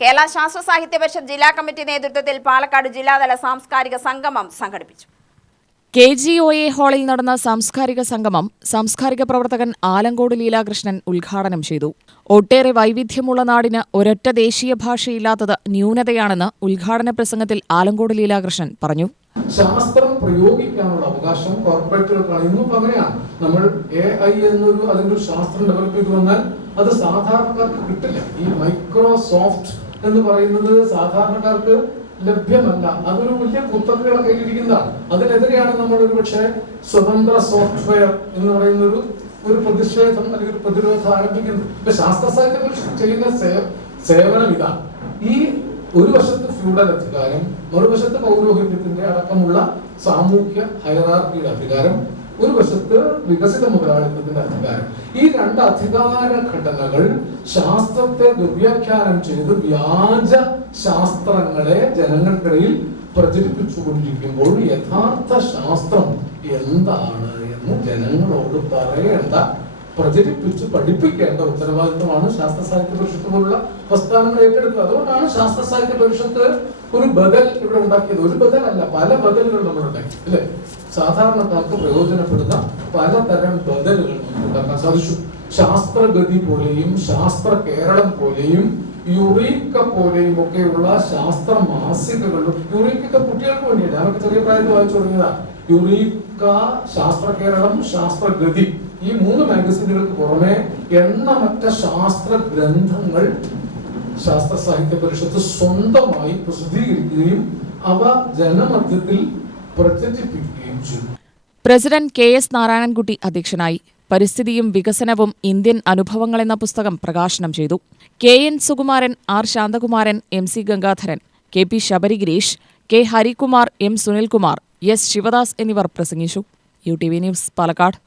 കേരള ശാസ്ത്ര സാഹിത്യ പരിഷത്ത് ജില്ലാ കമ്മിറ്റി നേതൃത്വത്തിൽ പാലക്കാട് ജില്ലാതല സാംസ്കാരിക സംഗമം സംഘടിപ്പിച്ചു. KGOA ഹാളിൽ നടന്ന സാംസ്കാരിക സംഗമം സാംസ്കാരിക പ്രവർത്തകൻ ആലങ്കോട് ലീലാകൃഷ്ണൻ ഉദ്ഘാടനം ചെയ്തു. ഒട്ടേറെ വൈവിധ്യമുള്ള നാടിന് ഒരൊറ്റ ദേശീയ ഭാഷയില്ലാത്തത് ന്യൂനതയാണെന്ന് ഉദ്ഘാടന പ്രസംഗത്തിൽ ആലങ്കോട് ലീലാകൃഷ്ണൻ പറഞ്ഞു. ശാസ്ത്രം പ്രയോഗിക്കാനുള്ള അവകാശം കോർപ്പറേറ്റുകൾക്കാണ്. ഇന്നും അങ്ങനെയാണ്. നമ്മൾ AI എന്നൊരു അതിന്റെ ശാസ്ത്രം ഡെവലപ്പ് ചെയ്ത് വന്നാൽ അത് സാധാരണക്കാർക്ക് കിട്ടില്ല. ഈ മൈക്രോസോഫ്റ്റ് എന്ന് പറയുന്നത് സാധാരണക്കാർക്ക് ലഭ്യമല്ല. അതൊരു വലിയ കുത്തകയുടെ കയ്യിലിരിക്കുന്നതാണ്. അതിനെതിരെയാണ് നമ്മൾ ഒരുപക്ഷെ സ്വതന്ത്ര സോഫ്റ്റ്വെയർ എന്ന് പറയുന്ന ഒരു പ്രതിഷേധം അല്ലെങ്കിൽ ഒരു പ്രതിരോധം ആരംഭിക്കുന്നത്. ഇപ്പൊ ശാസ്ത്ര സാഹിത്യ പരിഷത്ത് ചെയ്യുന്ന സേവനം ഇതാണ്. ഈ ഒരു വശത്ത് ഫ്യൂഡൽ അധികാരം, മറുവശത്ത് പൗരോഹിത്യത്തിന്റെ അടക്കമുള്ള സാമൂഹ്യ ഹൈറാർക്കിയുടെ അധികാരം, ഒരു വശത്ത് വികസിത മുതലാളിത്തത്തിന്റെ അധികാരം. ഈ രണ്ട് അധികാര ഘടനകൾ ശാസ്ത്രത്തെ ദുർവ്യാഖ്യാനം ചെയ്ത് വ്യാജ ശാസ്ത്രങ്ങളെ ജനങ്ങൾക്കിടയിൽ പ്രചരിപ്പിച്ചുകൊണ്ടിരിക്കുമ്പോൾ യഥാർത്ഥ ശാസ്ത്രം എന്താണ് എന്ന് ജനങ്ങളോട് പറയേണ്ട, പ്രചരിപ്പിച്ച് പഠിപ്പിക്കേണ്ട ഉത്തരവാദിത്വമാണ് ശാസ്ത്ര സാഹിത്യ പരിഷത്ത് പോലുള്ള പ്രസ്ഥാനങ്ങൾ ഏറ്റെടുത്തത്. അതുകൊണ്ടാണ് ശാസ്ത്ര സാഹിത്യ പരിഷത്ത് ഒരു ബദൽ ഇവിടെ ഉണ്ടാക്കിയത്. ഒരു ബദലല്ല, പല ബദലുകൾ നമ്മൾ ഉണ്ടാക്കി, അല്ലെ? സാധാരണക്കാർക്ക് പ്രയോജനപ്പെടുന്ന പലതരം ബദലുകൾ നമുക്ക് ഉണ്ടാക്കാൻ സാധിച്ചു. ശാസ്ത്രഗതി പോലെയും ശാസ്ത്ര കേരളം പോലെയും യുറീക്ക പോലെയും ഒക്കെയുള്ള ശാസ്ത്ര മാസികകളിലും, യുറീക്കൊക്കെ കുട്ടികൾക്ക് വേണ്ടിയാണ്, ഞാനൊക്കെ ചെറിയ പ്രായത്തിൽ വായിച്ചു തുടങ്ങിയതാണ്. യുറീക്ക, ശാസ്ത്ര കേരളം, ശാസ്ത്രഗതി, ഈ 3 മാഗസിനുകൾക്ക് പുറമെ എണ്ണമറ്റ ശാസ്ത്ര ഗ്രന്ഥങ്ങൾ ശാസ്ത്ര സാഹിത്യ പരിഷത്ത് സ്വന്തമായി പ്രസിദ്ധീകരിക്കുകയും അവ ജനമധ്യത്തിൽ പ്രചരിപ്പിക്കുകയും ചെയ്തു. പ്രസിഡന്റ് KS നാരായണൻകുട്ടി അധ്യക്ഷനായി. പരിസ്ഥിതിയും വികസനവും ഇന്ത്യൻ അനുഭവങ്ങൾ എന്ന പുസ്തകം പ്രകാശനം ചെയ്തു. KN Sukumaran, R Santhakumaran, MC Gangadharan, KP ശബരിഗിരീഷ്, K Harikumar, M Sunilkumar, S Sivadas എന്നിവർ പ്രസംഗിച്ചു. UTV news, Palakkad.